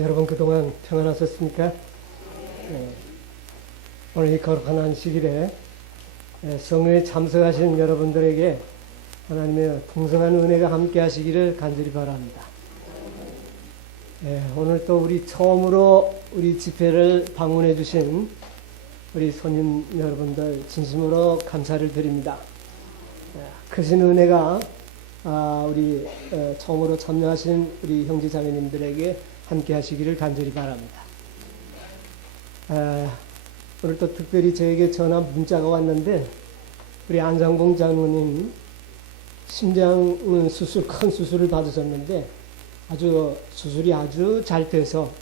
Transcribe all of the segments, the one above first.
여러분 그동안 평안하셨습니까? 오늘 이 거룩한 안식일에 성회에 참석하신 여러분들에게 하나님의 풍성한 은혜가 함께 하시기를 간절히 바랍니다. 오늘 또 우리 처음으로 우리 집회를 방문해 주신 우리 손님 여러분들 진심으로 감사를 드립니다. 크신 은혜가 우리 처음으로 참여하신 우리 형제 자매님들에게 함께 하시기를 간절히 바랍니다. 오늘 또 특별히 저에게 전화 문자가 왔는데 우리 안상봉 장로님 심장 수술, 큰 수술을 받으셨는데 수술이 아주 잘 돼서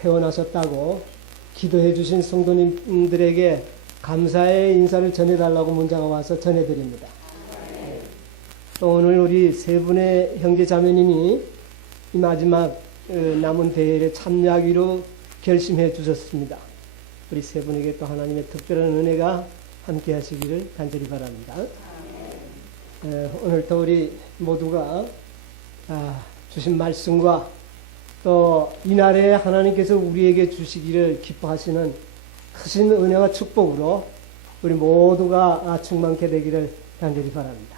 퇴원하셨다고 기도해 주신 성도님들에게 감사의 인사를 전해달라고 문자가 와서 전해드립니다. 또 오늘 우리 세 분의 형제 자매님이 이 마지막 남은 대회에 참여하기로 결심해 주셨습니다. 우리 세 분에게 또 하나님의 특별한 은혜가 함께 하시기를 간절히 바랍니다. 오늘 또 우리 모두가 주신 말씀과 또 이날에 하나님께서 우리에게 주시기를 기뻐하시는 크신 은혜와 축복으로 우리 모두가 충만케 되기를 간절히 바랍니다.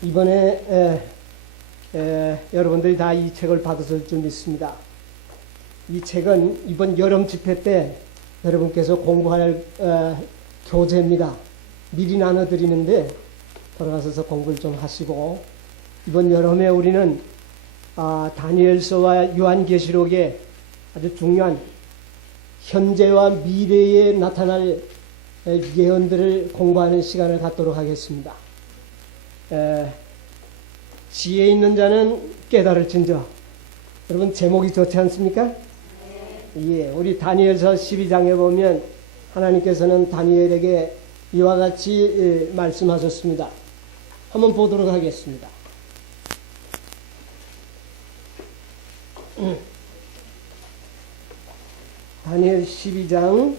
이번에 여러분들이 다 이 책을 받으실 줄 믿습니다. 이 책은 이번 여름 집회 때 여러분께서 공부할 교재입니다. 미리 나눠드리는데 돌아가셔서 공부를 좀 하시고, 이번 여름에 우리는 다니엘서와 요한계시록의 아주 중요한 현재와 미래에 나타날 예언들을 공부하는 시간을 갖도록 하겠습니다. 지혜 있는 자는 깨달을진저. 여러분 제목이 좋지 않습니까? 예, 우리 다니엘서 12장에 보면 하나님께서는 다니엘에게 이와 같이 말씀하셨습니다. 한번 보도록 하겠습니다. 다니엘 12장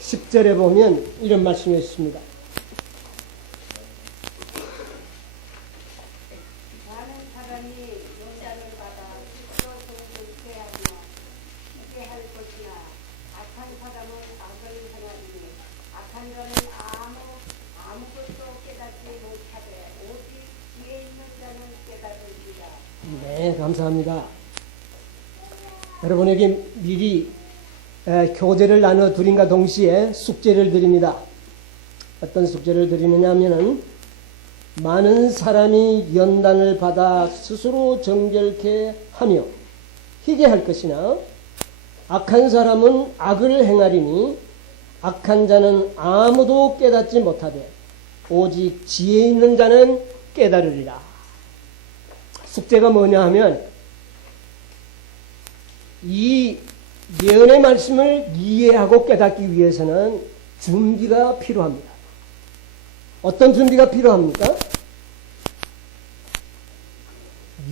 10절에 보면 이런 말씀이 있습니다. 많은 사람이 용장을 받아 스스로 정결케 하며 희게 할 것이나 악한 사람은 악을 행하리니 악한 자는 아무것도 깨닫지 못하되 오직 지혜 있는 자는 깨달으리라. 네, 감사합니다. 여러분에게 미리 교재를 나눠드림과 동시에 숙제를 드립니다. 어떤 숙제를 드리느냐 하면은, 많은 사람이 연단을 받아 스스로 정결케 하며 희게 할 것이나 악한 사람은 악을 행하리니 악한 자는 아무도 깨닫지 못하되 오직 지혜 있는 자는 깨달으리라. 숙제가 뭐냐 하면, 이 예언의 말씀을 이해하고 깨닫기 위해서는 준비가 필요합니다. 어떤 준비가 필요합니까?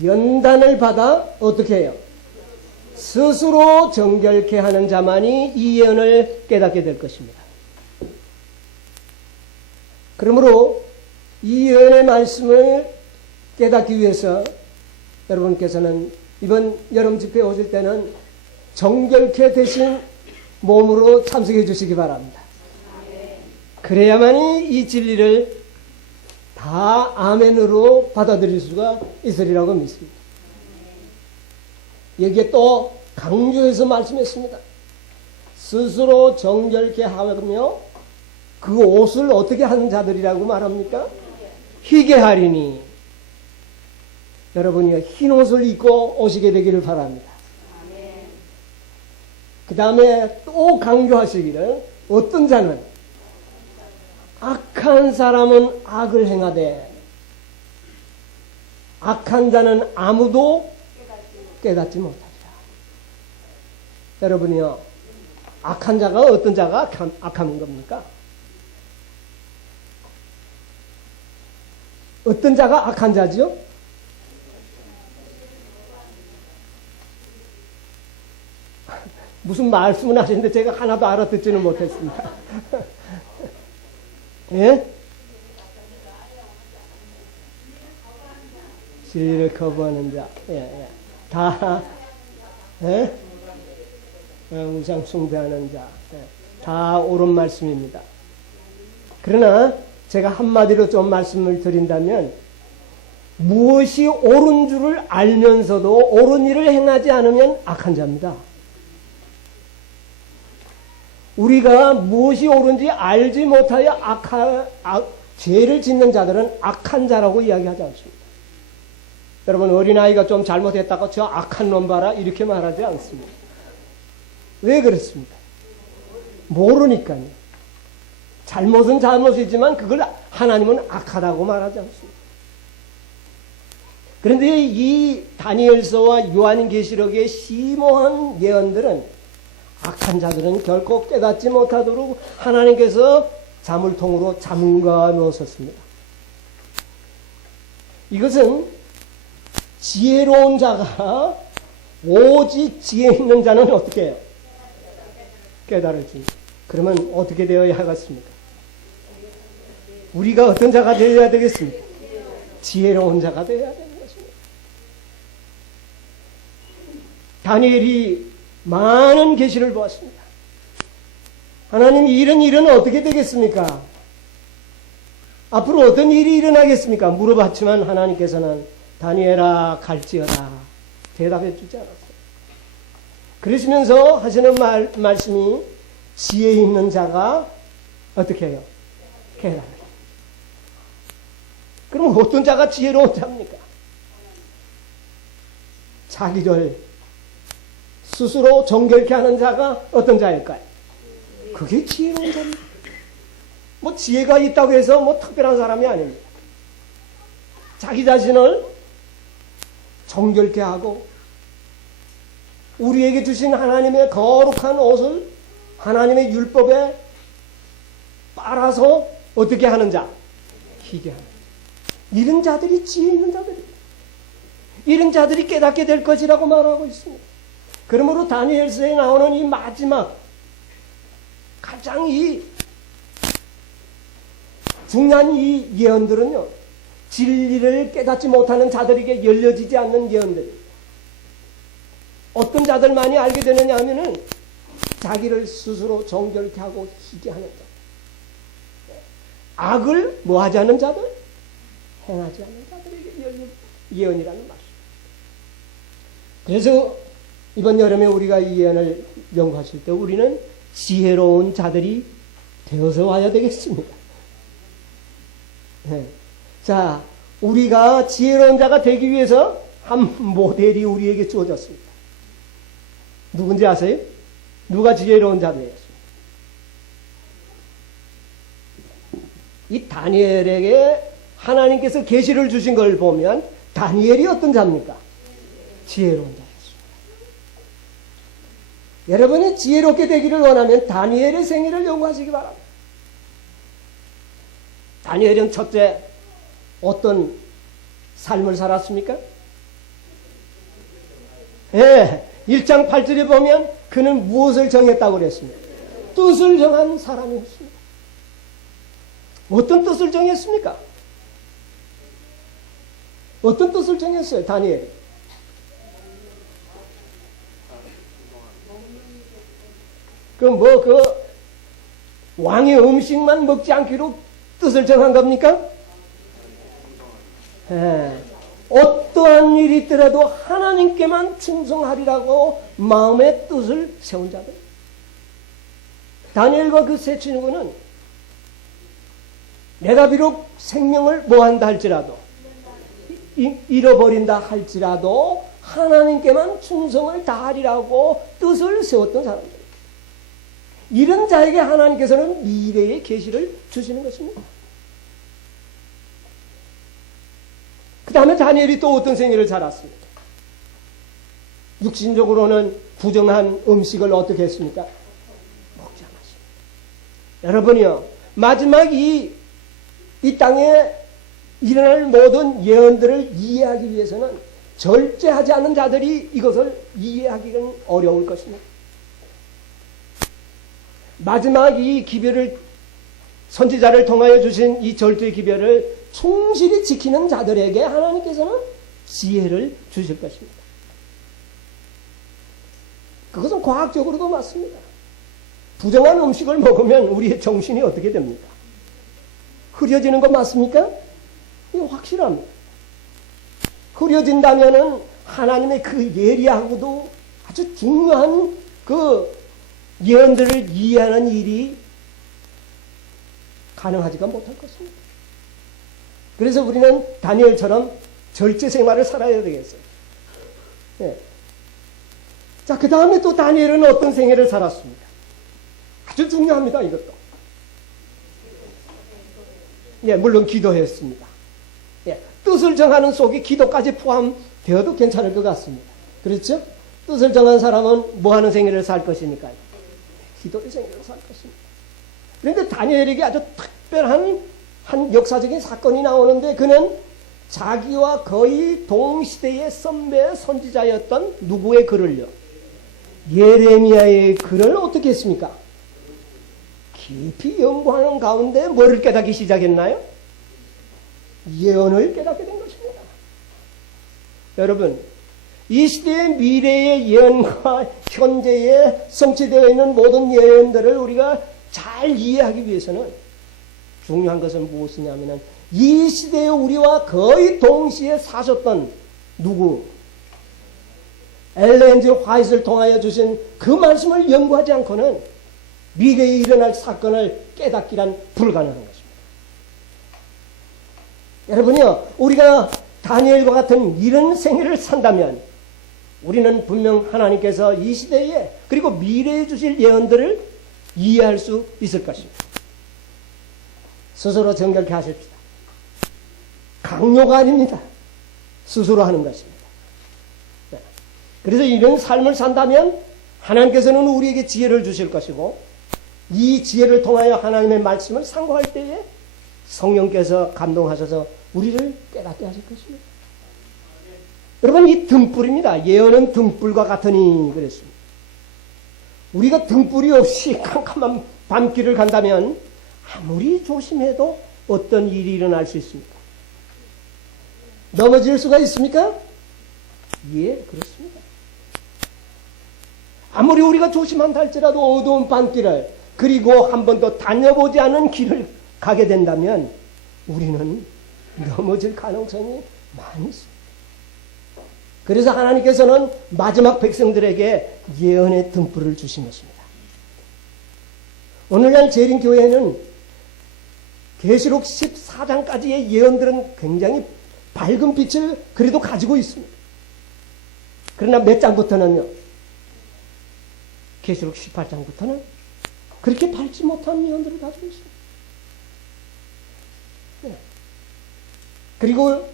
연단을 받아 어떻게 해요? 스스로 정결케 하는 자만이 이 예언을 깨닫게 될 것입니다. 그러므로 이 예언의 말씀을 깨닫기 위해서 여러분께서는 이번 여름 집회에 오실 때는 정결케 되신 몸으로 참석해 주시기 바랍니다. 그래야만이 이 진리를 다 아멘으로 받아들일 수가 있으리라고 믿습니다. 여기에 또 강조해서 말씀했습니다. 스스로 정결케 하며 그 옷을 어떻게 하는 자들이라고 말합니까? 희게 하리니. 여러분이 흰 옷을 입고 오시게 되기를 바랍니다. 그 다음에 또 강조하시기를, 어떤 자는 악한 사람은 악을 행하되 악한 자는 아무도 깨닫지 못하리라. 여러분이요, 악한 자가 어떤 자가 악한 겁니까? 어떤 자가 악한 자지요? 무슨 말씀을 하시는데 제가 하나도 알아듣지는 못했습니다. 예? 진리를 거부하는 자. 다 우상 숭배하는 자. 다 옳은 말씀입니다. 그러나 제가 한마디로 좀 말씀을 드린다면 무엇이 옳은 줄을 알면서도 옳은 일을 행하지 않으면 악한 자입니다. 우리가 무엇이 옳은지 알지 못하여 죄를 짓는 자들은 악한 자라고 이야기하지 않습니다. 여러분, 어린아이가 좀 잘못했다고 저 악한 놈 봐라 이렇게 말하지 않습니다. 왜 그렇습니까? 모르니까요. 잘못은 잘못이지만 그걸 하나님은 악하다고 말하지 않습니다. 그런데 이 다니엘서와 요한계시록의 심오한 예언들은 악한 자들은 결코 깨닫지 못하도록 하나님께서 자물통으로 잠가 놓으셨습니다. 이것은 지혜로운 자가 오직 지혜 있는 자는 어떻게 해요? 깨달을지. 그러면 어떻게 되어야 하겠습니까? 우리가 어떤 자가 되어야 되겠습니까? 지혜로운 자가 되어야 되는 것입니다. 다니엘이 많은 계시를 보았습니다. 하나님, 이런 일은 어떻게 되겠습니까? 앞으로 어떤 일이 일어나겠습니까? 물어봤지만 하나님께서는 다니엘아 갈지어다 대답해 주지 않았어요. 그러시면서 하시는 말씀이 지혜 있는 자가 어떻게 해요? 깨달아요. 그럼 어떤 자가 지혜로운 자입니까? 자기를 스스로 정결케 하는 자가 어떤 자일까요? 그게 지혜로운 자입니다. 뭐 지혜가 있다고 해서 뭐 특별한 사람이 아닙니다. 자기 자신을 정결케 하고 우리에게 주신 하나님의 거룩한 옷을 하나님의 율법에 빨아서 어떻게 하는 자? 희게 하는 자. 이런 자들이 지혜 있는 자들입니다. 이런 자들이 깨닫게 될 것이라고 말하고 있습니다. 그러므로 다니엘서에 나오는 이 마지막 가장 이 중요한 이 예언들은요, 진리를 깨닫지 못하는 자들에게 열려지지 않는 예언들입니다. 어떤 자들만이 알게 되느냐 하면은 자기를 스스로 정결케 하고 희게 하는 자. 악을 뭐 하지 않는 자들? 행하지 않는 자들에게 열린 예언이라는 말입니다. 그래서 이번 여름에 우리가 이 예언을 연구하실 때 우리는 지혜로운 자들이 되어서 와야 되겠습니다. 네. 자, 우리가 지혜로운 자가 되기 위해서 한 모델이 우리에게 주어졌습니다. 누군지 아세요? 누가 지혜로운 자들이었습니까? 이 다니엘에게 하나님께서 계시를 주신 걸 보면 다니엘이 어떤 자입니까? 지혜로운 자였습니다. 여러분이 지혜롭게 되기를 원하면 다니엘의 생애를 연구하시기 바랍니다. 다니엘은 첫째 어떤 삶을 살았습니까? 예, 1장 8절에 보면 그는 무엇을 정했다고 그랬습니까? 뜻을 정한 사람이었습니다. 어떤 뜻을 정했습니까? 어떤 뜻을 정했어요, 다니엘이? 왕의 음식만 먹지 않기로 뜻을 정한 겁니까? 어떠한 일이 있더라도 하나님께만 충성하리라고 마음의 뜻을 세운 자들. 다니엘과 그 세 친구는 내가 비록 생명을 뭐한다 할지라도 잃어버린다 할지라도 하나님께만 충성을 다하리라고 뜻을 세웠던 사람들. 이런 자에게 하나님께서는 미래의 계시를 주시는 것입니다. 그 다음에 다니엘이 또 어떤 생애를 살았습니까? 육신적으로는 부정한 음식을 어떻게 했습니까? 먹지 않았습니다. 여러분이요, 마지막 이 땅에 일어날 모든 예언들을 이해하기 위해서는 절제하지 않은 자들이 이것을 이해하기는 어려울 것입니다. 마지막 이 기별을 선지자를 통하여 주신 이 절제 기별을 충실히 지키는 자들에게 하나님께서는 지혜를 주실 것입니다. 그것은 과학적으로도 맞습니다. 부정한 음식을 먹으면 우리의 정신이 어떻게 됩니까? 흐려지는 거 맞습니까? 이거 확실합니다. 흐려진다면은 하나님의 그 예리하고도 아주 중요한 그 예언들을 이해하는 일이 가능하지가 못할 것입니다. 그래서 우리는 다니엘처럼 절제 생활을 살아야 되겠어요. 예. 자, 그 다음에 또 다니엘은 어떤 생애를 살았습니다. 아주 중요합니다, 이것도. 예, 물론 기도했습니다. 예, 뜻을 정하는 속에 기도까지 포함되어도 괜찮을 것 같습니다. 그렇죠? 뜻을 정한 사람은 뭐 하는 생애를 살 것입니까? 기도의 생애를 살 것입니다. 그런데 다니엘에게 아주 특별한 한 역사적인 사건이 나오는데 그는 자기와 거의 동시대의 선배 선지자였던 누구의 글을요? 예레미야의 글을 어떻게 했습니까? 깊이 연구하는 가운데 뭐를 깨닫기 시작했나요? 예언을 깨닫게 된 것입니다. 여러분, 이 시대의 미래의 예언과 현재에 성취되어 있는 모든 예언들을 우리가 잘 이해하기 위해서는 중요한 것은 무엇이냐면 이 시대에 우리와 거의 동시에 사셨던 누구? 엘렌 G. 화이트를 통하여 주신 그 말씀을 연구하지 않고는 미래에 일어날 사건을 깨닫기란 불가능한 것입니다. 여러분이요, 우리가 다니엘과 같은 이런 생애를 산다면 우리는 분명 하나님께서 이 시대에 그리고 미래에 주실 예언들을 이해할 수 있을 것입니다. 스스로 정결케 하십시다. 강요가 아닙니다. 스스로 하는 것입니다. 그래서 이런 삶을 산다면 하나님께서는 우리에게 지혜를 주실 것이고 이 지혜를 통하여 하나님의 말씀을 상고할 때에 성령께서 감동하셔서 우리를 깨닫게 하실 것입니다. 여러분, 이 등불입니다. 예언은 등불과 같으니 그랬습니다. 우리가 등불이 없이 캄캄한 밤길을 간다면 아무리 조심해도 어떤 일이 일어날 수 있습니까? 넘어질 수가 있습니까? 예, 그렇습니다. 아무리 우리가 조심한다 할지라도 어두운 밤길을 그리고 한 번도 다녀보지 않은 길을 가게 된다면 우리는 넘어질 가능성이 많이 있습니다. 그래서 하나님께서는 마지막 백성들에게 예언의 등불을 주신 것입니다. 오늘날 재림교회는 계시록 14장까지의 예언들은 굉장히 밝은 빛을 그래도 가지고 있습니다. 그러나 몇 장부터는요, 계시록 18장부터는 그렇게 밝지 못한 예언들을 가지고 있습니다. 네. 그리고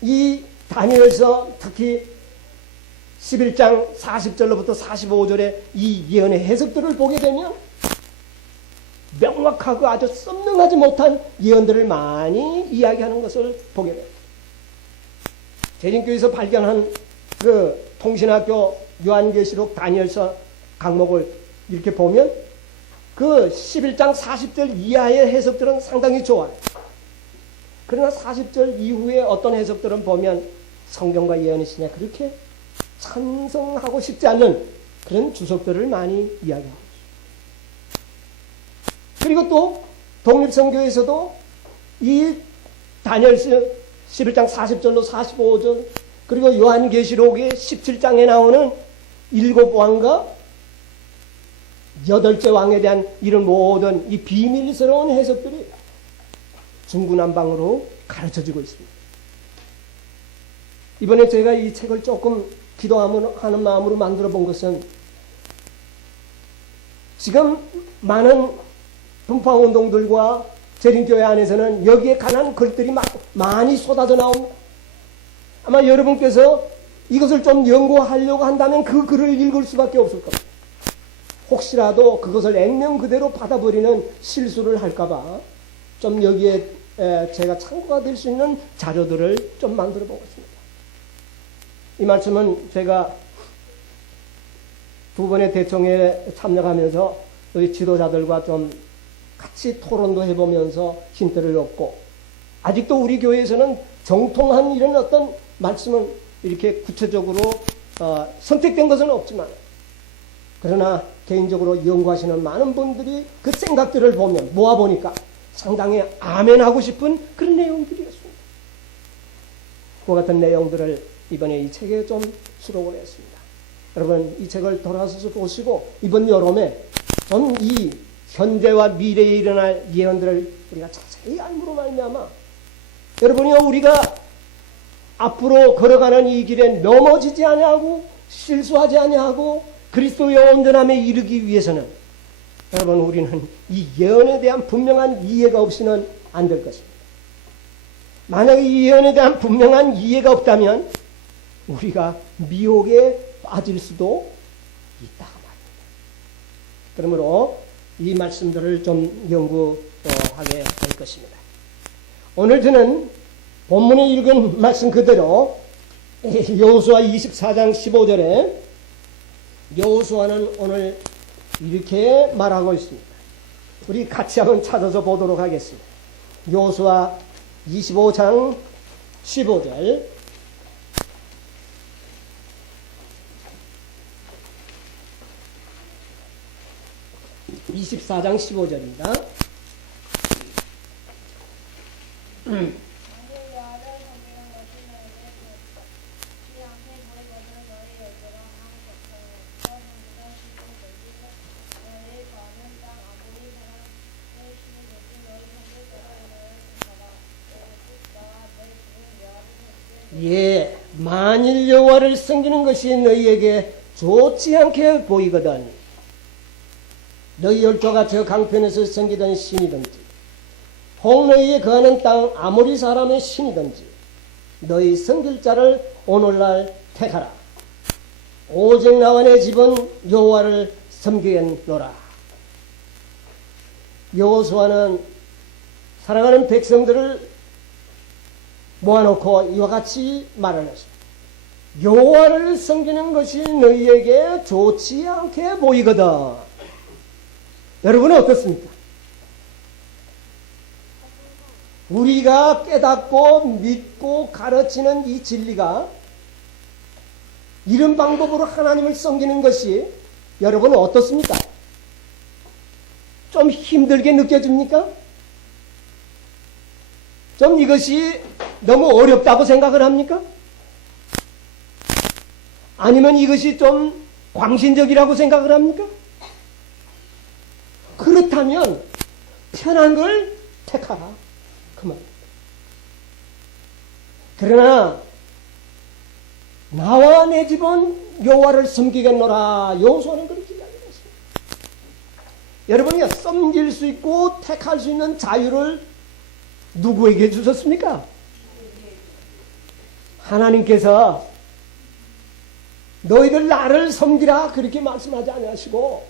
이 다니엘서 특히 11장 40절로부터 45절의 이 예언의 해석들을 보게 되면 명확하고 아주 썸능하지 못한 예언들을 많이 이야기하는 것을 보게 됩니다. 재림교에서 발견한 그 통신학교 요한계시록 다니엘서 강목을 이렇게 보면 그 11장 40절 이하의 해석들은 상당히 좋아요. 그러나 40절 이후에 어떤 해석들은 보면 성경과 예언의 신에 그렇게 찬성하고 싶지 않는 그런 주석들을 많이 이야기합니다. 그리고 또 독립선교에서도 이 다니엘서 11장 40절로 45절 그리고 요한계시록의 17장에 나오는 7왕과 8째 왕에 대한 이런 모든 이 비밀스러운 해석들이 중구난방으로 가르쳐지고 있습니다. 이번에 제가 이 책을 조금 기도하는 마음으로 만들어 본 것은 지금 많은 분파운동들과 재림교회 안에서는 여기에 관한 글들이 많이 쏟아져 나옵니다. 아마 여러분께서 이것을 좀 연구하려고 한다면 그 글을 읽을 수밖에 없을 겁니다. 혹시라도 그것을 액면 그대로 받아버리는 실수를 할까봐 좀 여기에 제가 참고가 될 수 있는 자료들을 좀 만들어 보겠습니다. 이 말씀은 제가 두 번의 대총회에 참여하면서 우리 지도자들과 좀 같이 토론도 해보면서 힌트를 얻고 아직도 우리 교회에서는 정통한 이런 어떤 말씀은 이렇게 구체적으로 선택된 것은 없지만, 그러나 개인적으로 연구하시는 많은 분들이 그 생각들을 보면 모아보니까 상당히 아멘하고 싶은 그런 내용들이었습니다. 그와 같은 내용들을 이번에 이 책에 좀 수록을 했습니다. 여러분, 이 책을 돌아서서 보시고 이번 여름에 좀 이 현재와 미래에 일어날 예언들을 우리가 자세히 알므로 말미암아 여러분이요, 우리가 앞으로 걸어가는 이 길에 넘어지지 아니하고 실수하지 아니하고 그리스도의 온전함에 이르기 위해서는 여러분, 우리는 이 예언에 대한 분명한 이해가 없이는 안 될 것입니다. 만약에 이 예언에 대한 분명한 이해가 없다면 우리가 미혹에 빠질 수도 있다고 말입니다. 그러므로 이 말씀들을 좀 연구하게 될 것입니다. 오늘 저는 본문에 읽은 말씀 그대로 여호수아 24장 15절에 여호수아는 오늘 이렇게 말하고 있습니다. 우리 같이 한번 찾아서 보도록 하겠습니다. 여호수아 25장 15절. (24장 15절입니다) 예, 만일 여호와를 섬기는 것이 너희에게 좋지 않게 보이거든 너희 열조가 저 강편에서 섬기던 신이든지 혹 너희에 거하는 땅 아모리 사람의 신이든지 너희 섬길 자를 오늘날 택하라. 오직 나와 내 집은 여호와를 섬기겠노라. 여호수아는 사랑하는 백성들을 모아놓고 이와 같이 말을 했습니다. 여호와를 섬기는 것이 너희에게 좋지 않게 보이거든. 여러분은 어떻습니까? 우리가 깨닫고 믿고 가르치는 이 진리가 이런 방법으로 하나님을 섬기는 것이 여러분은 어떻습니까? 좀 힘들게 느껴집니까? 좀 이것이 너무 어렵다고 생각을 합니까? 아니면 이것이 좀 광신적이라고 생각을 합니까? 그렇다면 편한 걸 택하라. 그 말. 그러나 나와 내 집은 여호와를 섬기겠노라. 여호수아는 그렇게 이야기했습니다. 여러분이 섬길 수 있고 택할 수 있는 자유를 누구에게 주셨습니까? 하나님께서 너희들 나를 섬기라 그렇게 말씀하지 아니하시고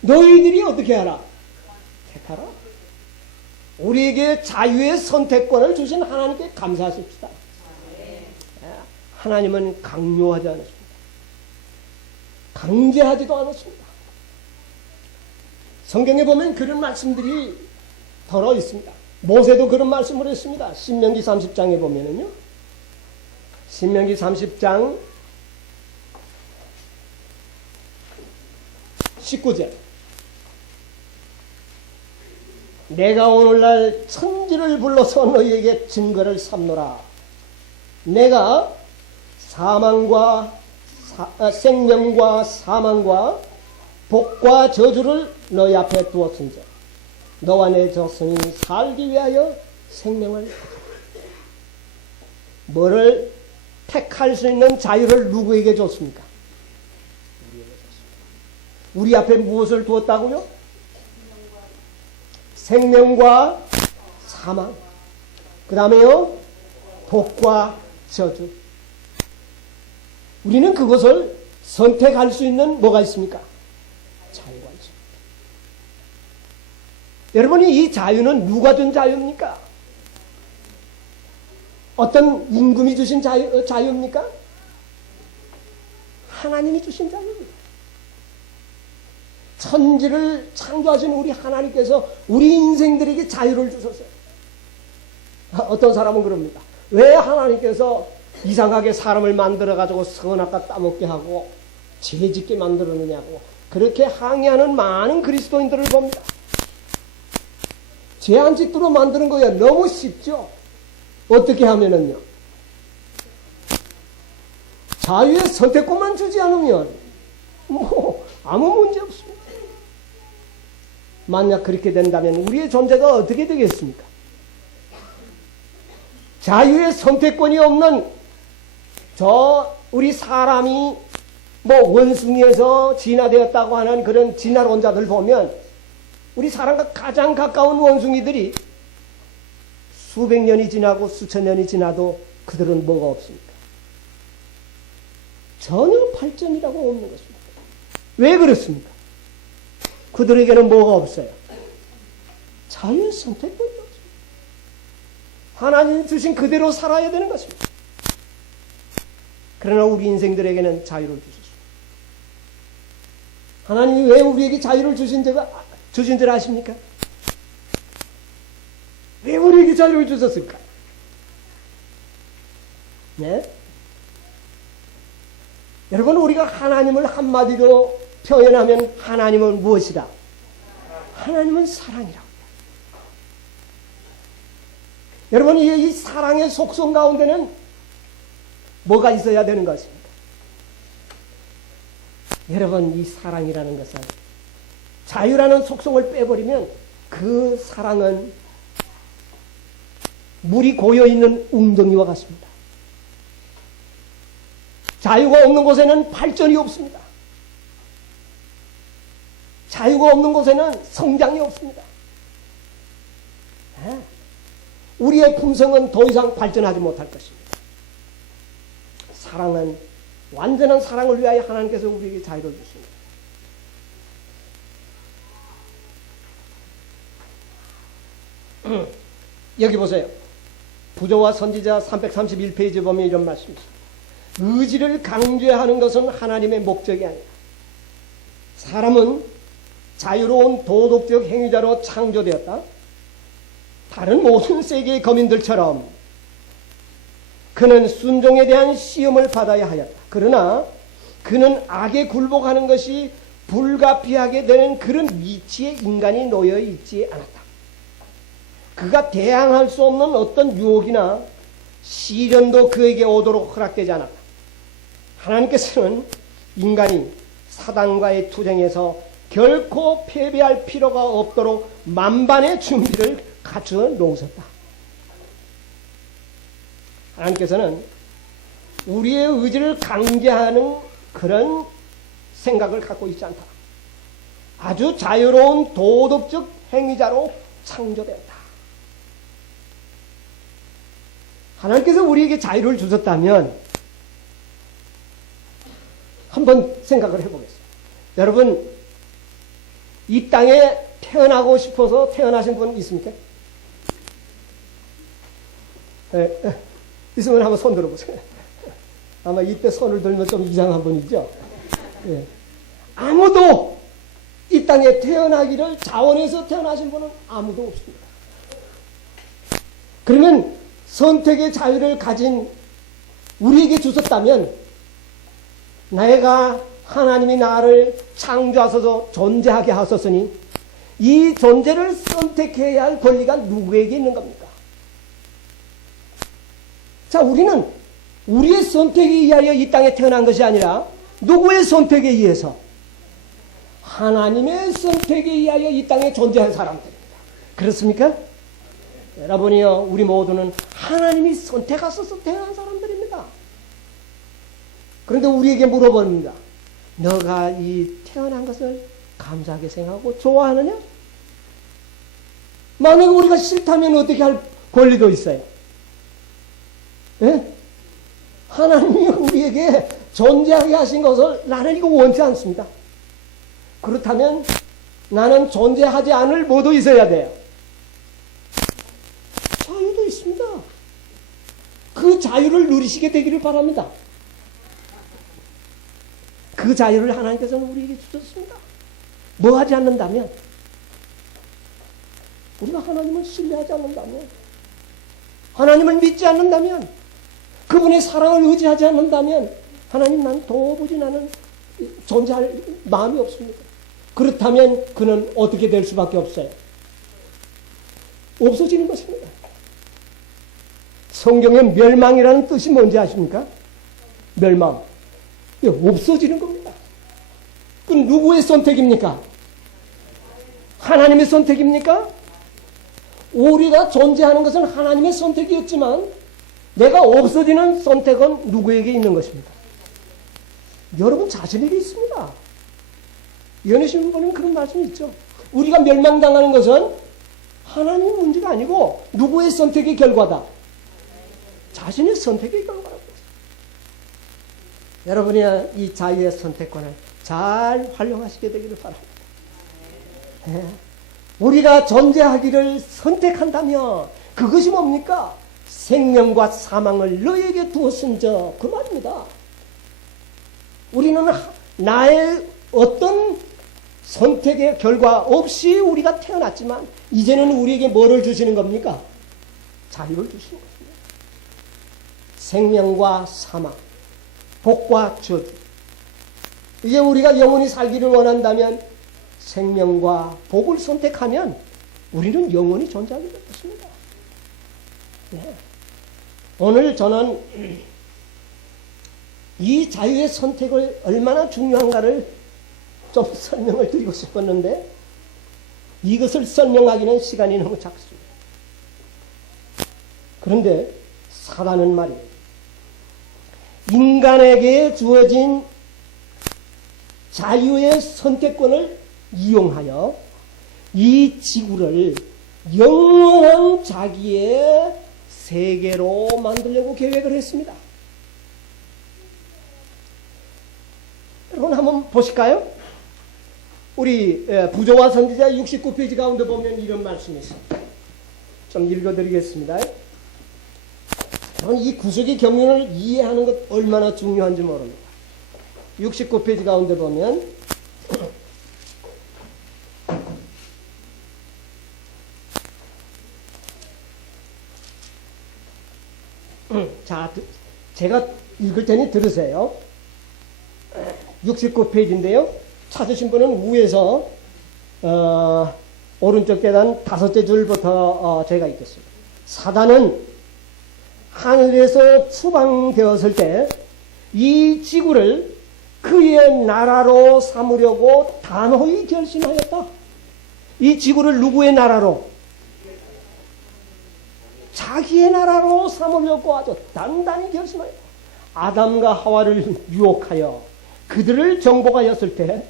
너희들이 어떻게 하라? 택하라. 우리에게 자유의 선택권을 주신 하나님께 감사하십시다. 하나님은 강요하지 않았습니다. 강제하지도 않았습니다. 성경에 보면 그런 말씀들이 더러 있습니다. 모세도 그런 말씀을 했습니다. 신명기 30장에 보면은요. 신명기 30장 19절. 내가 오늘날 천지를 불러서 너희에게 증거를 삼노라. 내가 생명과 사망과 복과 저주를 너희 앞에 두었은즉 너와 내 자손이 살기 위하여 생명을 가져라. 뭐를 택할 수 있는 자유를 누구에게 줬습니까? 우리 앞에 무엇을 두었다고요? 생명과 사망. 그 다음에요, 복과 저주. 우리는 그것을 선택할 수 있는 뭐가 있습니까? 자유가 있습니다. 여러분이 이 자유는 누가 준 자유입니까? 어떤 임금이 주신 자유입니까? 하나님이 주신 자유입니다. 천지를 창조하신 우리 하나님께서 우리 인생들에게 자유를 주셨어요. 어떤 사람은 그럽니다. 왜 하나님께서 이상하게 사람을 만들어가지고 선악과 따먹게 하고 죄짓게 만들었느냐고 그렇게 항의하는 많은 그리스도인들을 봅니다. 죄 안 짓도록 만드는 거야. 너무 쉽죠. 어떻게 하면은요. 자유의 선택권만 주지 않으면 뭐 아무 문제 없습니다. 만약 그렇게 된다면 우리의 존재가 어떻게 되겠습니까? 자유의 선택권이 없는 우리 사람이 뭐 원숭이에서 진화되었다고 하는 그런 진화론자들 보면 우리 사람과 가장 가까운 원숭이들이 수백 년이 지나고 수천 년이 지나도 그들은 뭐가 없습니까? 전혀 발전이라고 없는 것입니다. 왜 그렇습니까? 그들에게는 뭐가 없어요? 자유의 선택권이 없습니다. 하나님 주신 그대로 살아야 되는 것입니다. 그러나 우리 인생들에게는 자유를 주셨습니다. 하나님이 왜 우리에게 자유를 주신 줄 아십니까? 왜 우리에게 자유를 주셨을까? 네? 여러분, 우리가 하나님을 한마디로 표현하면 하나님은 무엇이다? 하나님은 사랑이라고. 여러분, 이 사랑의 속성 가운데는 뭐가 있어야 되는 것입니까? 여러분, 이 사랑이라는 것은 자유라는 속성을 빼버리면 그 사랑은 물이 고여있는 웅덩이와 같습니다. 자유가 없는 곳에는 발전이 없습니다. 자유가 없는 곳에는 성장이 없습니다. 우리의 품성은 더 이상 발전하지 못할 것입니다. 사랑은 완전한 사랑을 위하여 하나님께서 우리에게 자유를 주십니다. 여기 보세요. 부조와 선지자 331페이지 보면 이런 말씀이 있습니다. 의지를 강조하는 것은 하나님의 목적이 아니라 사람은 자유로운 도덕적 행위자로 창조되었다. 다른 모든 세계의 거민들처럼 그는 순종에 대한 시험을 받아야 하였다. 그러나 그는 악에 굴복하는 것이 불가피하게 되는 그런 위치에 인간이 놓여 있지 않았다. 그가 대항할 수 없는 어떤 유혹이나 시련도 그에게 오도록 허락되지 않았다. 하나님께서는 인간이 사단과의 투쟁에서 결코 패배할 필요가 없도록 만반의 준비를 갖추어 놓으셨다. 하나님께서는 우리의 의지를 강제하는 그런 생각을 갖고 있지 않다. 아주 자유로운 도덕적 행위자로 창조되었다. 하나님께서 우리에게 자유를 주셨다면 한번 생각을 해보겠습니다. 여러분, 이 땅에 태어나고 싶어서 태어나신 분 있습니까? 있으면 한번 손 들어보세요. 아마 이때 손을 들면 좀 이상한 분이죠. 예. 아무도 이 땅에 태어나기를 자원해서 태어나신 분은 아무도 없습니다. 그러면 선택의 자유를 가진 우리에게 주셨다면 내가 하나님이 나를 창조하셔서 존재하게 하셨으니 이 존재를 선택해야 할 권리가 누구에게 있는 겁니까? 자, 우리는 우리의 선택에 의하여 이 땅에 태어난 것이 아니라 누구의 선택에 의해서? 하나님의 선택에 의하여 이 땅에 존재한 사람들입니다. 그렇습니까? 여러분이요, 우리 모두는 하나님이 선택하셔서 태어난 사람들입니다. 그런데 우리에게 물어봅니다. 너가 이 태어난 것을 감사하게 생각하고 좋아하느냐? 만약에 우리가 싫다면 어떻게 할 권리도 있어요? 예? 하나님이 우리에게 존재하게 하신 것을 나는 이거 원치 않습니다. 그렇다면 나는 존재하지 않을 뭐도 있어야 돼요. 자유도 있습니다. 그 자유를 누리시게 되기를 바랍니다. 그 자유를 하나님께서는 우리에게 주셨습니다. 뭐 하지 않는다면, 우리가 하나님을 신뢰하지 않는다면, 하나님을 믿지 않는다면, 그분의 사랑을 의지하지 않는다면 하나님 난 도무지 나는 존재할 마음이 없습니다. 그렇다면 그는 어떻게 될 수밖에 없어요? 없어지는 것입니다. 성경의 멸망이라는 뜻이 뭔지 아십니까? 멸망. 없어지는 겁니다. 그건 누구의 선택입니까? 하나님의 선택입니까? 우리가 존재하는 것은 하나님의 선택이었지만 내가 없어지는 선택은 누구에게 있는 것입니다? 여러분 자신에게 있습니다. 연애신 분은 그런 말씀이 있죠. 우리가 멸망당하는 것은 하나님의 문제가 아니고 누구의 선택의 결과다? 자신의 선택의 결과라고 했어요. 여러분이 이 자유의 선택권을 잘 활용하시게 되기를 바랍니다. 네. 우리가 존재하기를 선택한다면 그것이 뭡니까? 생명과 사망을 너에게 두었은저 그 말입니다. 우리는 나의 어떤 선택의 결과 없이 우리가 태어났지만 이제는 우리에게 뭐를 주시는 겁니까? 자유를 주시는 것입니다. 생명과 사망, 복과 저주. 이제 우리가 영원히 살기를 원한다면 생명과 복을 선택하면 우리는 영원히 존재하게 될 것입니다. 네. 오늘 저는 이 자유의 선택을 얼마나 중요한가를 좀 설명을 드리고 싶었는데 이것을 설명하기는 시간이 너무 작습니다. 그런데 사단은 말이에요. 인간에게 주어진 자유의 선택권을 이용하여 이 지구를 영원한 자기의 세계로 만들려고 계획을 했습니다. 여러분 한번 보실까요? 우리 부조와 선지자 69페이지 가운데 보면 이런 말씀이 있습니다. 좀 읽어드리겠습니다. 여러분 이 구속의 경륜을 이해하는 것 얼마나 중요한지 모릅니다. 69페이지 가운데 보면 자, 제가 읽을 테니 들으세요. 69페이지인데요. 찾으신 분은 위에서 오른쪽 계단 5째 줄부터 제가 읽겠습니다. 사단은 하늘에서 추방되었을 때 이 지구를 그의 나라로 삼으려고 단호히 결심하였다. 이 지구를 누구의 나라로? 자기의 나라로 삼으려고 아주 단단히 결심하였다. 아담과 하와를 유혹하여 그들을 정복하였을 때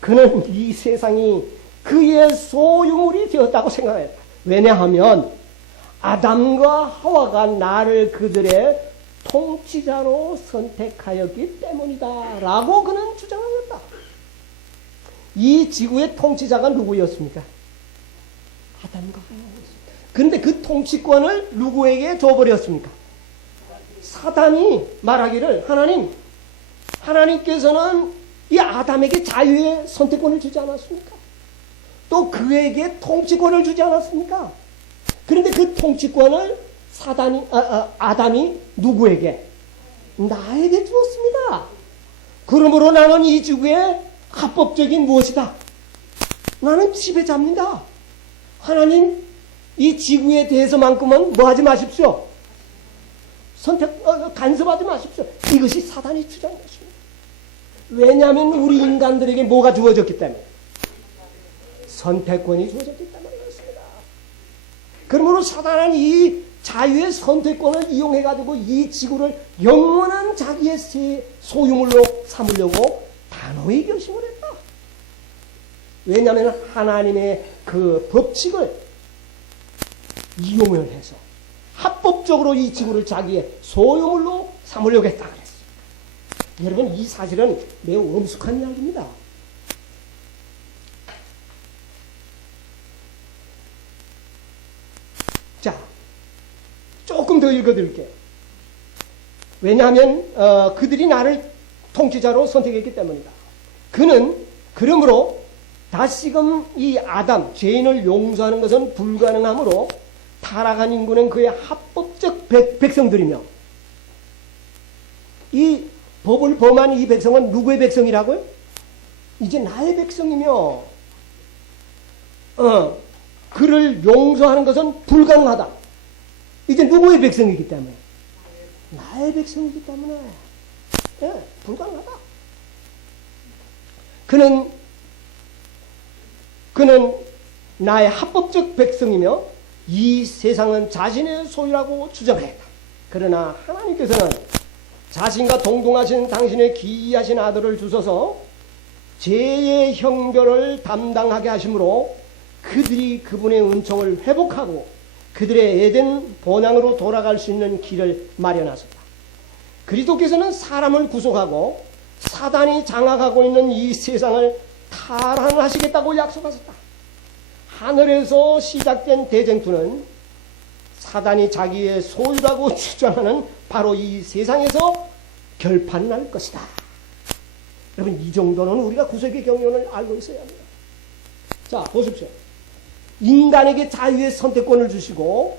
그는 이 세상이 그의 소유물이 되었다고 생각했다. 왜냐하면 아담과 하와가 나를 그들의 통치자로 선택하였기 때문이다 라고 그는 주장하였다. 이 지구의 통치자가 누구였습니까? 아담과 하와였습니다. 그런데 그 통치권을 누구에게 줘버렸습니까? 사단이 말하기를 하나님께서는 이 아담에게 자유의 선택권을 주지 않았습니까? 또 그에게 통치권을 주지 않았습니까? 그런데 그 통치권을 아담이 누구에게? 나에게 주었습니다. 그러므로 나는 이 지구의 합법적인 무엇이다? 나는 지배자입니다. 하나님, 이 지구에 대해서만큼은 뭐 하지 마십시오. 간섭하지 마십시오. 이것이 사단이 주장한 것입니다. 왜냐하면 우리 인간들에게 뭐가 주어졌기 때문에? 선택권이 주어졌기 때문에 그렇습니다. 그러므로 사단은 이 자유의 선택권을 이용해가지고 이 지구를 영원한 자기의 소유물로 삼으려고 단호히 결심을 했다. 왜냐하면 하나님의 그 법칙을 이용을 해서 합법적으로 이 지구를 자기의 소유물로 삼으려고 했다 그랬어요. 여러분 이 사실은 매우 엄숙한 이야기입니다. 자, 조금 더 읽어드릴게요. 왜냐하면 그들이 나를 통치자로 선택했기 때문이다. 그는 그러므로 다시금 이 아담, 죄인을 용서하는 것은 불가능하므로 타락한 인구는 그의 합법적 백성들이며 이 법을 범한 이 백성은 누구의 백성이라고요? 이제 나의 백성이며 그를 용서하는 것은 불가능하다. 이제 누구의 백성이기 때문에? 나의 백성이기 때문에 불가능하다. 그는 나의 합법적 백성이며 이 세상은 자신의 소유라고 주장했다. 그러나 하나님께서는 자신과 동등하신 당신의 기이하신 아들을 주셔서 죄의 형벌을 담당하게 하심으로 그들이 그분의 은총을 회복하고 그들의 에덴 본향으로 돌아갈 수 있는 길을 마련하셨다. 그리스도께서는 사람을 구속하고 사단이 장악하고 있는 이 세상을 탈환하시겠다고 약속하셨다. 하늘에서 시작된 대쟁투는 사단이 자기의 소유라고 주장하는 바로 이 세상에서 결판날 것이다. 여러분, 이 정도는 우리가 구속의 경륜을 알고 있어야 합니다. 자, 보십시오. 인간에게 자유의 선택권을 주시고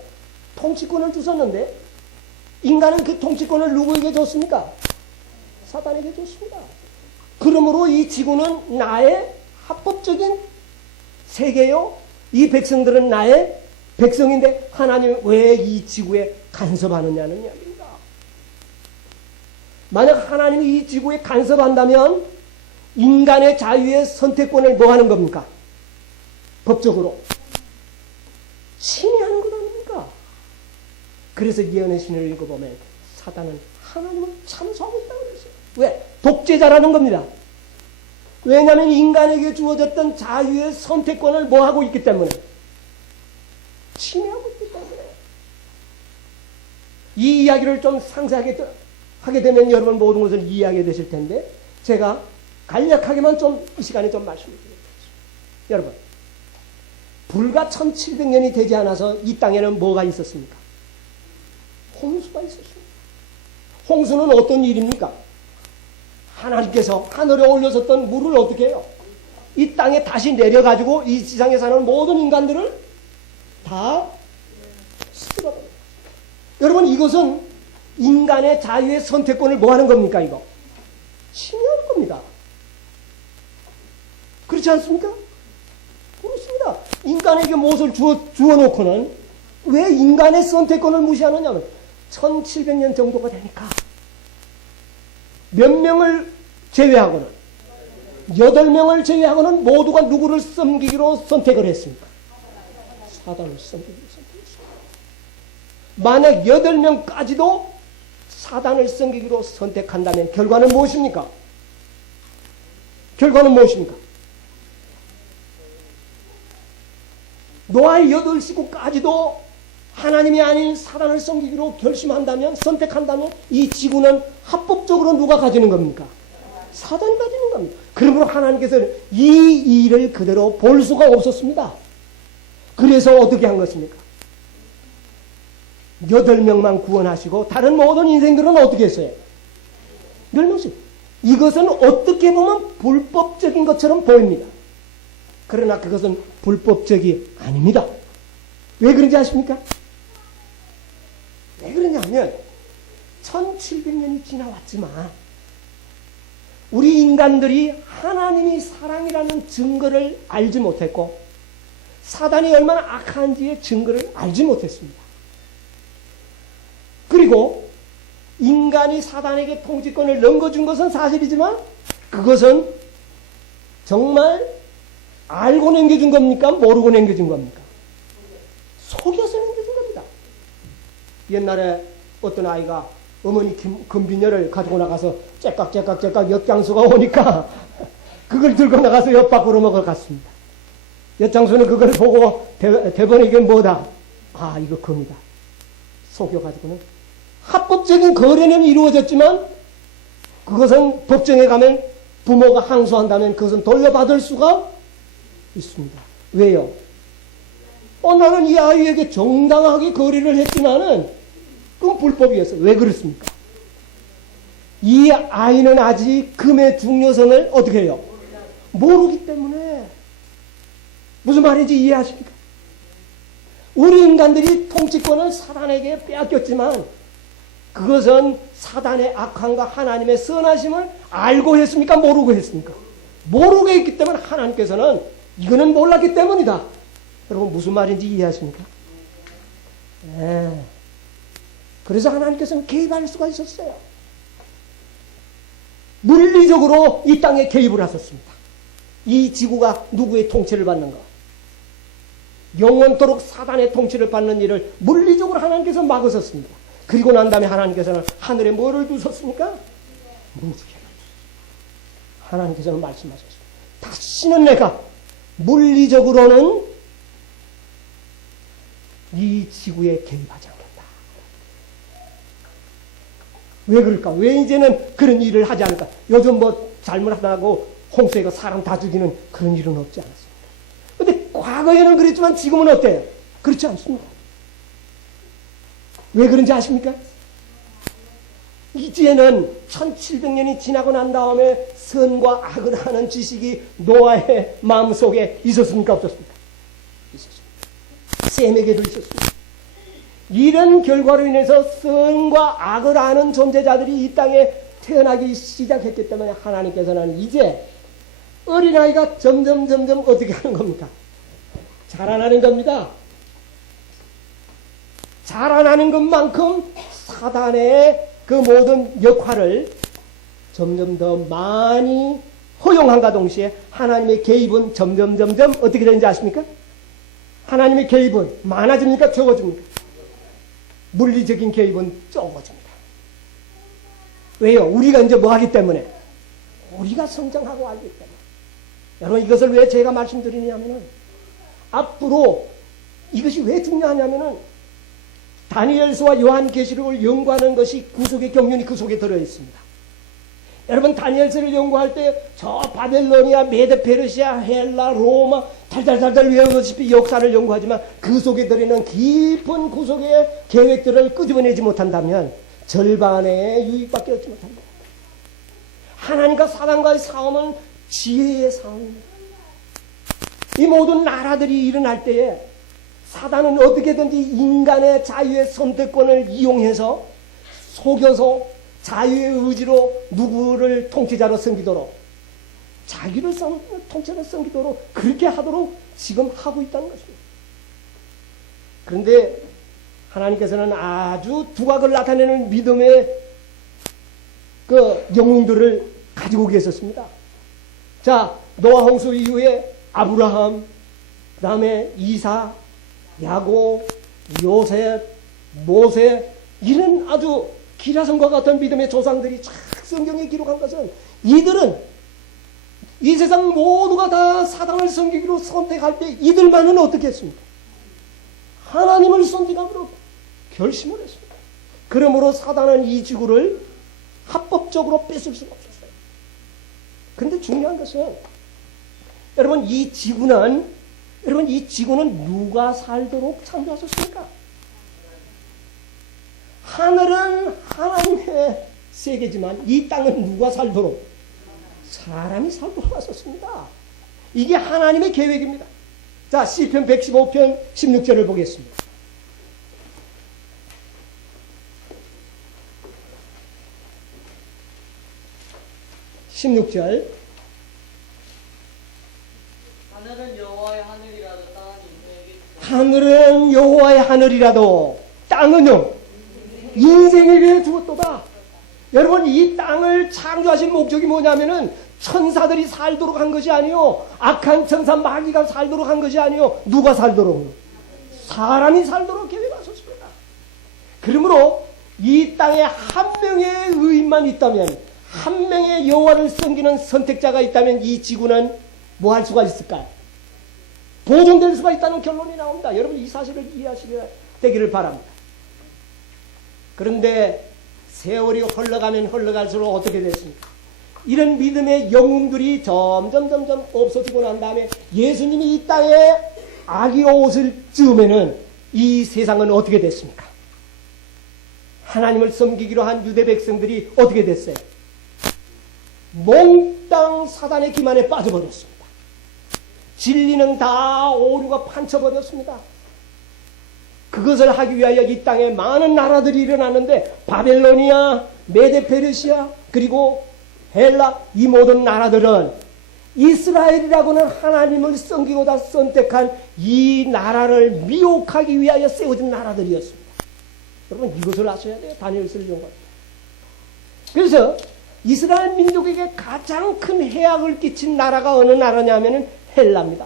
통치권을 주셨는데 인간은 그 통치권을 누구에게 줬습니까? 사단에게 줬습니다. 그러므로 이 지구는 나의 합법적인 세계요. 이 백성들은 나의 백성인데 하나님은 왜 이 지구에 간섭하느냐는 이야기입니다. 만약 하나님이 이 지구에 간섭한다면 인간의 자유의 선택권을 뭐 하는 겁니까? 법적으로 침해하는 것 아닙니까? 그래서 예언의 신을 읽어보면 사단은 하나님을 참소하고 있다고 그랬어요. 왜? 독재자라는 겁니다. 왜냐하면 인간에게 주어졌던 자유의 선택권을 뭐 하고 있기 때문에 침해하고 있기 때문에. 이 이야기를 좀 상세하게 하게 되면 여러분 모든 것을 이해하게 되실 텐데 제가 간략하게만 좀 이 시간에 좀 말씀드리겠습니다. 여러분, 불과 1700년이 되지 않아서 이 땅에는 뭐가 있었습니까? 홍수가 있었습니다. 홍수는 어떤 일입니까? 하나님께서 하늘에 올려섰던 물을 어떻게 해요? 이 땅에 다시 내려가지고 이 지상에 사는 모든 인간들을 다 쓸어버립니다. 여러분, 이것은 인간의 자유의 선택권을 뭐 하는 겁니까, 이거? 침해하는 겁니다. 그렇지 않습니까? 그렇습니다. 인간에게 무엇을 주어놓고는 왜 인간의 선택권을 무시하느냐면 1700년 정도가 되니까 몇 명을 제외하고는 8명을 제외하고는 모두가 누구를 섬기기로 선택을 했습니까? 사단을 섬기기로 선택했습니다. 만약 8명까지도 사단을 섬기기로 선택한다면 결과는 무엇입니까? 결과는 무엇입니까? 노아의 8식구까지도 하나님이 아닌 사단을 섬기기로 결심한다면, 선택한다면 이 지구는 합법적으로 누가 가지는 겁니까? 사단이 가지는 겁니다. 그러므로 하나님께서는 이 일을 그대로 볼 수가 없었습니다. 그래서 어떻게 한 것입니까? 8명만 구원하시고 다른 모든 인생들은 어떻게 했어요? 멸망시. 이것은 어떻게 보면 불법적인 것처럼 보입니다. 그러나 그것은 불법적이 아닙니다. 왜 그런지 아십니까? 왜 그러냐면 1700년이 지나왔지만 우리 인간들이 하나님이 사랑이라는 증거를 알지 못했고 사단이 얼마나 악한지의 증거를 알지 못했습니다. 그리고 인간이 사단에게 통치권을 넘겨준 것은 사실이지만 그것은 정말 알고 남겨준 겁니까? 모르고 남겨준 겁니까? 속여서 남겨준 겁니다. 옛날에 어떤 아이가 어머니 금비녀를 가지고 나가서 째깍째깍째깍 엿장수가 오니까 그걸 들고 나가서 옆 밖으로 먹어 갔습니다. 엿장수는 그걸 보고 대번에 이게 뭐다? 아, 이거 금이다. 속여가지고는 합법적인 거래는 이루어졌지만 그것은 법정에 가면 부모가 항소한다면 그것은 돌려받을 수가 있습니다. 왜요? 나는 이 아이에게 정당하게 거래를 했지만은 그건 불법이었어. 왜 그렇습니까? 이 아이는 아직 금의 중요성을 어떻게 해요? 모르기 때문에. 무슨 말인지 이해하십니까? 우리 인간들이 통치권을 사단에게 빼앗겼지만 그것은 사단의 악함과 하나님의 선하심을 알고 했습니까? 모르고 했습니까? 모르고 했기 때문에 하나님께서는 이거는 몰랐기 때문이다. 여러분 무슨 말인지 이해하십니까? 네. 그래서 하나님께서는 개입할 수가 있었어요. 물리적으로 이 땅에 개입을 하셨습니다. 이 지구가 누구의 통치를 받는가? 영원토록 사단의 통치를 받는 일을 물리적으로 하나님께서 막으셨습니다. 그리고 난 다음에 하나님께서는 하늘에 뭐를 두셨습니까? 문지기를. 하나님께서는 말씀하셨습니다. 다시는 내가 물리적으로는 이 지구에 개입하지 않겠다. 왜 그럴까? 왜 이제는 그런 일을 하지 않을까? 요즘 뭐 잘못하다고 홍수에 사람 다 죽이는 그런 일은 없지 않았습니다. 근데 과거에는 그랬지만 지금은 어때요? 그렇지 않습니다. 왜 그런지 아십니까? 이제는 1700년이 지나고 난 다음에 선과 악을 하는 지식이 노아의 마음속에 있었습니까? 없었습니까? 있었습니다. 셈에게도 있었습니다. 이런 결과로 인해서 선과 악을 아는 존재자들이 이 땅에 태어나기 시작했기 때문에 하나님께서는 이제 어린아이가 점점 어떻게 하는 겁니까? 자라나는 겁니다. 자라나는 것만큼 사단의 그 모든 역할을 점점 더 많이 허용함과 동시에 하나님의 개입은 점점 어떻게 되는지 아십니까? 하나님의 개입은 많아집니까? 적어집니까? 물리적인 개입은 적어집니다. 왜요? 우리가 이제 뭐 하기 때문에? 우리가 성장하고 알기 때문에. 여러분 이것을 왜 제가 말씀드리냐면은 앞으로 이것이 왜 중요하냐면은 다니엘서와 요한계시록을 연구하는 것이 구속의 경륜이 그 속에 들어있습니다. 여러분 다니엘서를 연구할 때 저 바벨로니아, 메데페르시아, 헬라, 로마 달달달달 외우다시피 역사를 연구하지만 그 속에 들어있는 깊은 구속의 계획들을 끄집어내지 못한다면 절반의 유익밖에 얻지 못합니다. 하나님과 사단과의 싸움은 지혜의 싸움입니다. 이 모든 나라들이 일어날 때에 사단은 어떻게든지 인간의 자유의 선택권을 이용해서 속여서 자유의 의지로 누구를 통치자로 섬기도록 자기를 통치자로 섬기도록 그렇게 하도록 지금 하고 있다는 것입니다. 그런데 하나님께서는 아주 두각을 나타내는 믿음의 그 영웅들을 가지고 계셨습니다. 자, 노아 홍수 이후에 아브라함, 그 다음에 이사, 야곱, 요셉, 모세 이런 아주 기라성과 같은 믿음의 조상들이 쫙 성경에 기록한 것은 이들은 이 세상 모두가 다 사단을 섬기기로 선택할 때 이들만은 어떻게 했습니까? 하나님을 섬기기로 결심을 했습니다. 그러므로 사단은 이 지구를 합법적으로 뺏을 수가 없었어요. 그런데 중요한 것은 여러분 이 지구는 누가 살도록 창조하셨습니까? 하늘은 하나님의 세계지만 이 땅은 누가 살도록? 사람이 살도록 하셨습니다. 이게 하나님의 계획입니다. 자, 시편 115편 16절을 보겠습니다. (16절) 하늘은 여호와의 하늘이라도 땅은 인생에게 하늘은 여호와의 하늘이라도 땅은요 인생에게 주었도다. 여러분 이 땅을 창조하신 목적이 뭐냐면은 천사들이 살도록 한 것이 아니요 악한 천사 마귀가 살도록 한 것이 아니요 누가 살도록? 사람이 살도록 계획하셨습니다. 그러므로 이 땅에 한 명의 의인만 있다면 한 명의 여호와를 섬기는 선택자가 있다면 이 지구는 뭐 할 수가 있을까요? 보존될 수가 있다는 결론이 나옵니다. 여러분 이 사실을 이해하시게 되기를 바랍니다. 그런데 세월이 흘러가면 흘러갈수록 어떻게 됐습니까? 이런 믿음의 영웅들이 점점 없어지고 난 다음에 예수님이 이 땅에 아기로 오실 즈음에는 이 세상은 어떻게 됐습니까? 하나님을 섬기기로 한 유대 백성들이 어떻게 됐어요? 몽땅 사단의 기만에 빠져버렸습니다. 진리는 다 오류가 판쳐버렸습니다. 그것을 하기 위하여 이 땅에 많은 나라들이 일어났는데 바벨로니아, 메데 페르시아, 그리고 헬라, 이 모든 나라들은 이스라엘이라고는 하나님을 섬기고자 선택한 이 나라를 미혹하기 위하여 세워진 나라들이었습니다. 여러분 이것을 아셔야 돼요. 다니엘서를 연구할 때. 그래서 이스라엘 민족에게 가장 큰 해악을 끼친 나라가 어느 나라냐면 헬라입니다.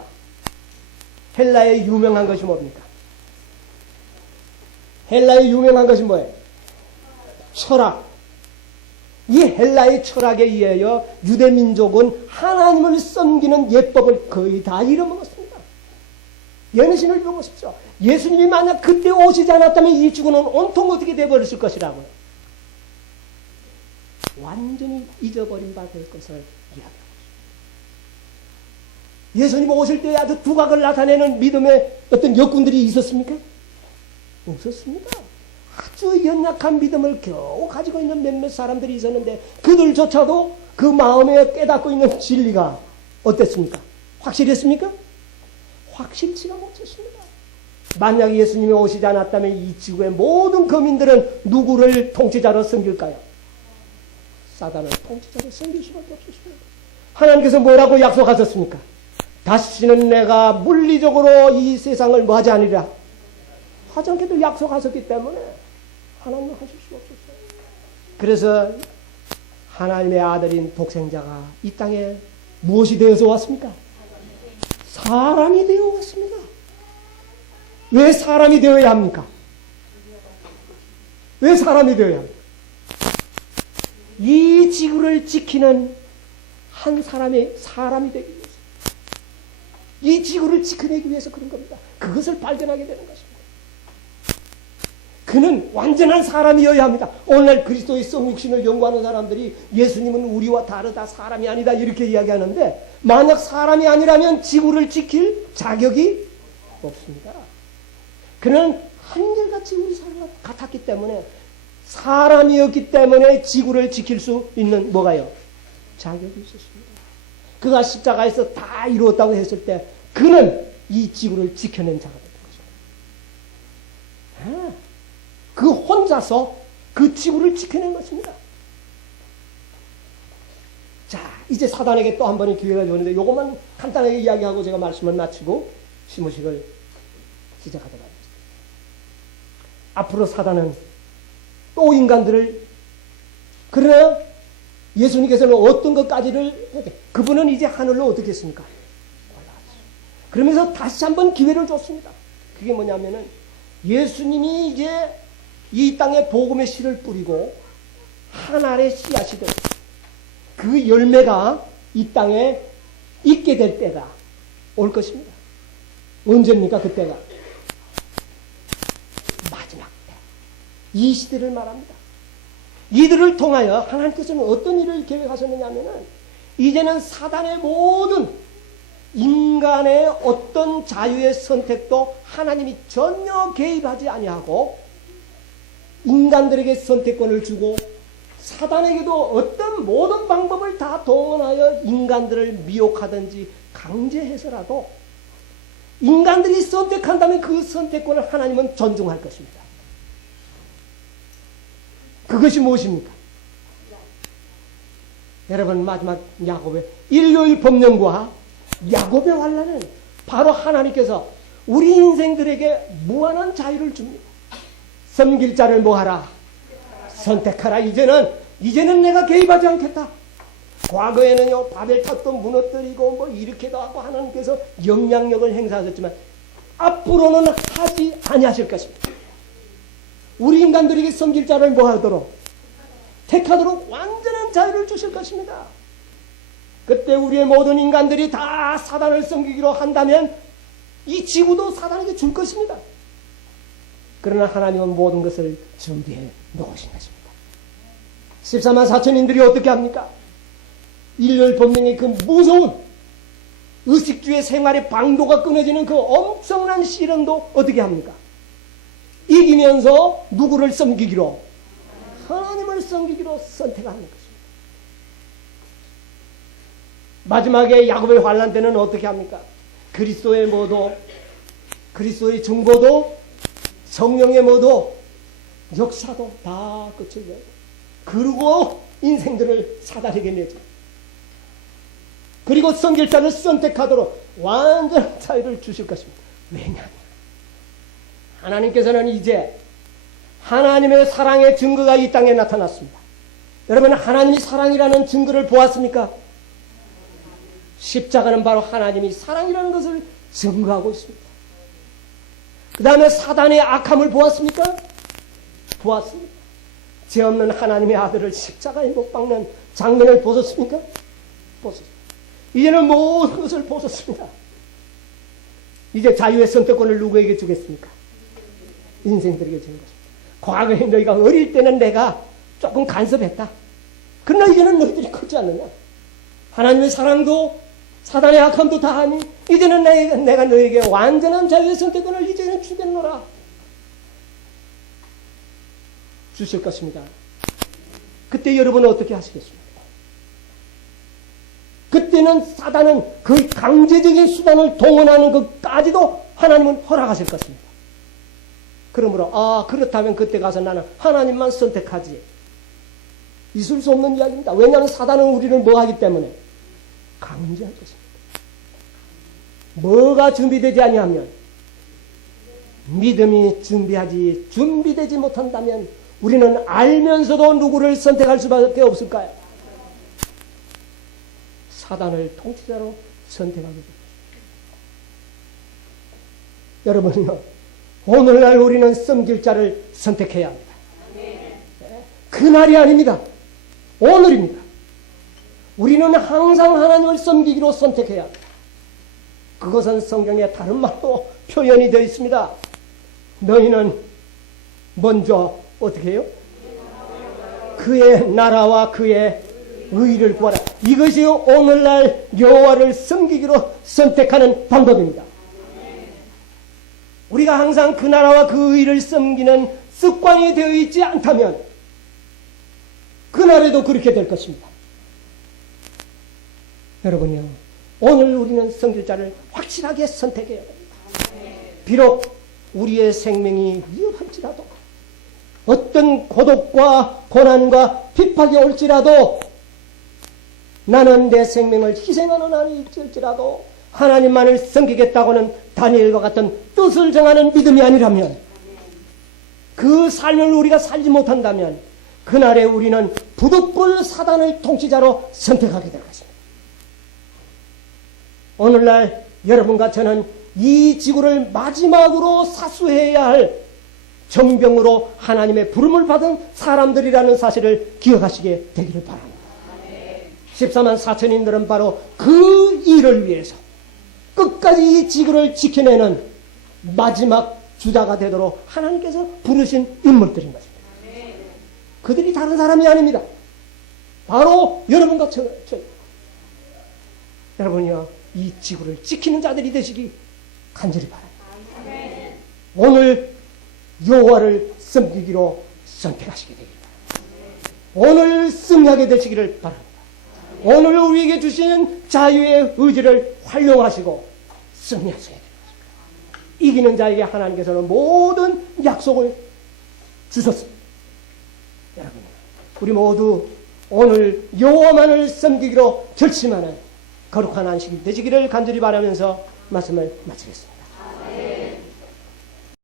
헬라의 유명한 것이 뭡니까? 헬라의 유명한 것이 뭐예요? 철학. 이 헬라의 철학에 의하여 유대민족은 하나님을 섬기는 예법을 거의 다 잃어먹었습니다. 예수님을 보십시오. 예수님이 만약 그때 오시지 않았다면 이 지구는 온통 어떻게 되어버렸을 것이라고요. 완전히 잊어버린 바 될 것을 이야기합니다. 예수님 오실 때 아주 두각을 나타내는 믿음의 어떤 여군들이 있었습니까? 없었습니다. 아주 연약한 믿음을 겨우 가지고 있는 몇몇 사람들이 있었는데 그들조차도 그 마음에 깨닫고 있는 진리가 어땠습니까? 확실했습니까? 확실치가 못했습니다. 만약 예수님이 오시지 않았다면 이 지구의 모든 거민들은 누구를 통치자로 섬길까요? 사단을 통치자로 섬길 수밖에 없었습니다. 하나님께서 뭐라고 약속하셨습니까? 다시는 내가 물리적으로 이 세상을 뭐하지 않으리라. 하지 않게도 약속하셨기 때문에 하나님은 하실 수가 없었어요. 그래서 하나님의 아들인 독생자가 이 땅에 무엇이 되어서 왔습니까? 사람이 되어 왔습니다. 왜 사람이 되어야 합니까? 왜 사람이 되어야 합니까? 이 지구를 지키는 한 사람이 되기 위해서, 이 지구를 지켜내기 위해서 그런 겁니다. 그것을 발견하게 되는 것입니다. 그는 완전한 사람이어야 합니다. 오늘날 그리스도의 성육신을 연구하는 사람들이 예수님은 우리와 다르다, 사람이 아니다 이렇게 이야기하는데 만약 사람이 아니라면 지구를 지킬 자격이 없습니다. 그는 한결같이 우리 사람과 같았기 때문에 사람이었기 때문에 지구를 지킬 수 있는 뭐가요? 자격이 있었습니다. 그가 십자가에서 다 이루었다고 했을 때 그는 이 지구를 지켜낸 자가 됐던 것입니다. 그 혼자서 그 지구를 지켜낸 것입니다. 자, 이제 사단에게 또 한 번의 기회가 주는데 이것만 간단하게 이야기하고 제가 말씀을 마치고 시무식을 시작하도록 하겠습니다. 앞으로 사단은 또 인간들을, 그러나 예수님께서는 어떤 것까지를, 그분은 이제 하늘로 어떻게 했습니까? 그러면서 다시 한번 기회를 줬습니다. 그게 뭐냐면은 예수님이 이제 이 땅에 복음의 씨를 뿌리고 한 알의 씨앗이 될, 그 열매가 이 땅에 있게 될 때가 올 것입니다. 언제입니까? 그때가 마지막 때. 이 시대를 말합니다. 이들을 통하여 하나님께서는 어떤 일을 계획하셨느냐 하면은 이제는 사단의 모든 인간의 어떤 자유의 선택도 하나님이 전혀 개입하지 아니하고 인간들에게 선택권을 주고 사단에게도 어떤 모든 방법을 다 동원하여 인간들을 미혹하든지 강제해서라도 인간들이 선택한다면 그 선택권을 하나님은 존중할 것입니다. 그것이 무엇입니까? 여러분, 마지막 야곱의 일요일 법령과 야곱의 환난은 바로 하나님께서 우리 인생들에게 무한한 자유를 줍니다. 섬길 자를 뭐하라? 선택하라. 이제는 내가 개입하지 않겠다. 과거에는요, 바벨탑도 무너뜨리고 뭐 이렇게도 하고 하나님께서 영향력을 행사하셨지만 앞으로는 하지 아니하실 것입니다. 우리 인간들에게 섬길 자를 뭐하도록? 택하도록 완전한 자유를 주실 것입니다. 그때 우리의 모든 인간들이 다 사단을 섬기기로 한다면 이 지구도 사단에게 줄 것입니다. 그러나 하나님은 모든 것을 준비해 놓으신 것입니다. 14만 4천인들이 어떻게 합니까? 일요일 법령의 그 무서운 의식주의 생활의 방도가 끊어지는 그 엄청난 시련도 어떻게 합니까? 이기면서 누구를 섬기기로? 하나님을 섬기기로 선택하는 것입니다. 마지막에 야곱의 환난 때는 어떻게 합니까? 그리스도의 뭐도, 그리스도의 중보도 성령의 모두 역사도 다 끝을 내고 그리고 인생들을 사단에게 내죠. 그리고 성결자를 선택하도록 완전한 자유를 주실 것입니다. 왜냐하면 하나님께서는 이제 하나님의 사랑의 증거가 이 땅에 나타났습니다. 여러분, 하나님이 사랑이라는 증거를 보았습니까? 십자가는 바로 하나님이 사랑이라는 것을 증거하고 있습니다. 그 다음에 사단의 악함을 보았습니까? 보았습니다. 죄 없는 하나님의 아들을 십자가에 못 박는 장면을 보셨습니까? 보셨습니다. 이제는 모든 것을 보셨습니다. 이제 자유의 선택권을 누구에게 주겠습니까? 인생들에게 주는 것입니다. 과거에 너희가 어릴 때는 내가 조금 간섭했다. 그러나 이제는 너희들이 크지 않느냐? 하나님의 사랑도 사단의 악함도 다 하니 이제는 내가 너에게 완전한 자유의 선택권을 이제는 주겠노라. 주실 것입니다. 그때 여러분은 어떻게 하시겠습니까? 그때는 사단은 그 강제적인 수단을 동원하는 것까지도 하나님은 허락하실 것입니다. 그러므로 그렇다면 그때 가서 나는 하나님만 선택하지. 있을 수 없는 이야기입니다. 왜냐하면 사단은 우리를 뭐 하기 때문에 강제할 것입니다. 뭐가 준비되지 아니하면 믿음이 준비되지 못한다면 우리는 알면서도 누구를 선택할 수밖에 없을까요? 사단을 통치자로 선택하게 됩니다. 여러분요, 오늘날 우리는 섬길 자를 선택해야 합니다. 그날이 아닙니다. 오늘입니다. 우리는 항상 하나님을 섬기기로 선택해야 합니다. 그것은 성경에 다른 말로 표현이 되어 있습니다. 너희는 먼저 어떻게 해요? 그의 나라와 그의 의를 구하라. 이것이 오늘날 여호와를 섬기기로 선택하는 방법입니다. 우리가 항상 그 나라와 그 의를 섬기는 습관이 되어 있지 않다면 그날에도 그렇게 될 것입니다. 여러분요, 오늘 우리는 섬길 자를 확실하게 선택해야 됩니다. 비록 우리의 생명이 위험할지라도 어떤 고독과 고난과 핍박이 올지라도 나는 내 생명을 희생하는 한이 있을지라도 하나님만을 섬기겠다고는 다니엘과 같은 뜻을 정하는 믿음이 아니라면 그 삶을 우리가 살지 못한다면 그날에 우리는 부득불 사단의 통치자로 선택하게 될 것입니다. 오늘날 여러분과 저는 이 지구를 마지막으로 사수해야 할 정병으로 하나님의 부름을 받은 사람들이라는 사실을 기억하시게 되기를 바랍니다. 14만 4천인들은 바로 그 일을 위해서 끝까지 이 지구를 지켜내는 마지막 주자가 되도록 하나님께서 부르신 인물들인 것입니다. 그들이 다른 사람이 아닙니다. 바로 여러분과 저. 여러분이요, 이 지구를 지키는 자들이 되시기 간절히 바랍니다. 오늘 여호와를 섬기기로 선택하시게 되기를 바랍니다. 오늘 승리하게 되시기를 바랍니다. 오늘 우리에게 주신 자유의 의지를 활용하시고 승리하셔야 됩니다. 이기는 자에게 하나님께서는 모든 약속을 주셨습니다. 여러분, 우리 모두 오늘 여호와만을 섬기기로 결심하는 거룩한 안식이 되시기를 간절히 바라면서 말씀을 마치겠습니다.